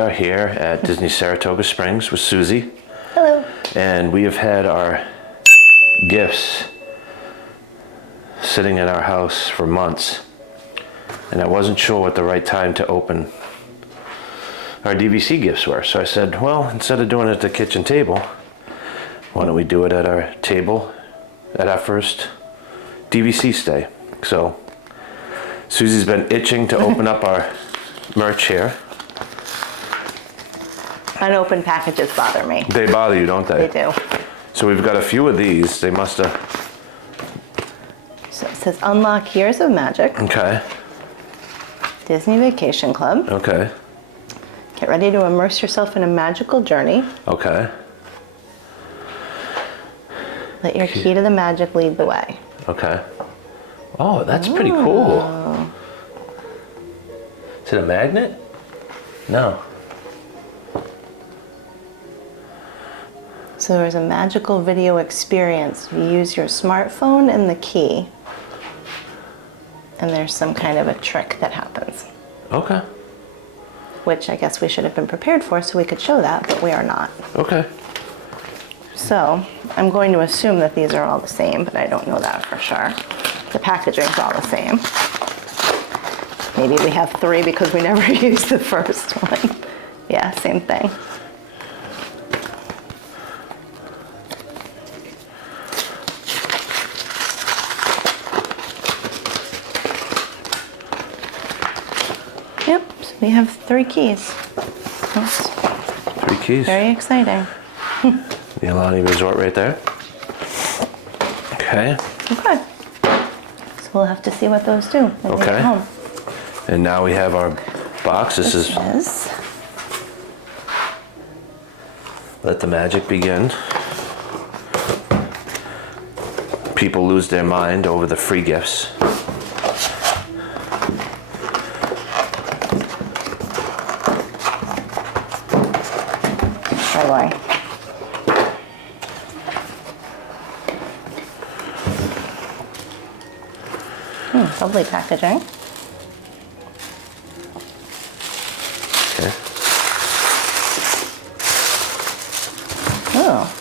are here at Disney Saratoga Springs with Susie. Hello. And we have had our gifts sitting at our house for months. And I wasn't sure what the right time to open our DVC gifts were. So I said, well, instead of doing it at the kitchen table, why don't we do it at our table at our first DVC stay? So Susie's been itching to open up our merch here. Unopened packages bother me. They bother you, don't they? They do. So we've got a few of these. They must have... So it says Unlock Years of Magic. Okay. Disney Vacation Club. Okay. Get ready to immerse yourself in a magical journey. Okay. Let your key to the magic lead the way. Okay. Oh, that's pretty cool. Is it a magnet? No. So there's a magical video experience. You use your smartphone and the key, and there's some kind of a trick that happens. Okay. Which I guess we should have been prepared for so we could show that, but we are not. Okay. So I'm going to assume that these are all the same, but I don't know that for sure. The packaging's all the same. Maybe we have 3 because we never used the first one. Yeah, same thing. Yep, so we have 3 keys. That's 3 keys. very exciting. The Alani Resort right there. Okay. Okay. So we'll have to see what those do when we get Okay. home. And now we have our box. This is Let the Magic Begin. People lose their mind over the free gifts. Boy. Lovely packaging. Okay. Oh,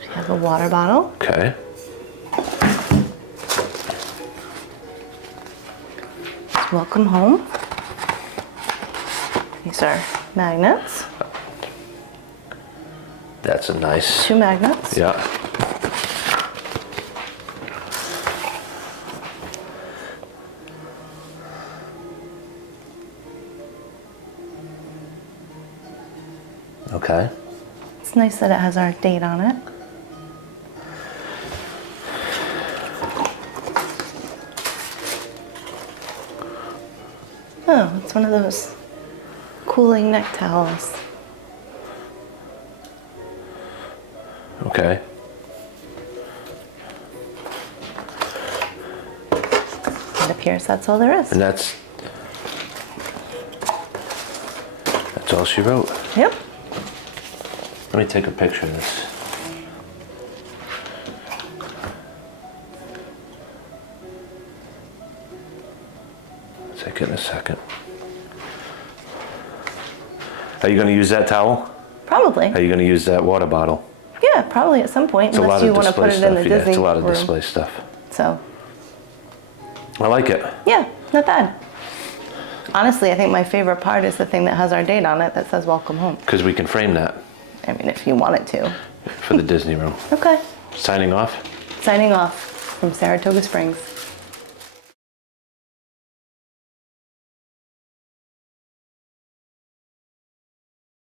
we have a water bottle. Okay. Welcome home. These are magnets. That's a nice... 2 magnets. Yeah. Okay. It's nice that it has our date on it. Oh, it's one of those cooling neck towels. Okay. It appears that's all there is. And that's all she wrote. Yep. Let me take a picture of this. Take it in a second. Are you going to use that towel? Probably. Are you going to use that water bottle? Yeah, probably at some point, It's a unless lot you of want to display put it stuff. in the Yeah, Disney it's a lot of room. display stuff. So, I like it. yeah, not bad. Honestly, I think my favorite part is the thing that has our date on it that says welcome home. Because we can frame that I mean, if you wanted to. for the Disney room. Okay. Signing off. Signing off from Saratoga Springs.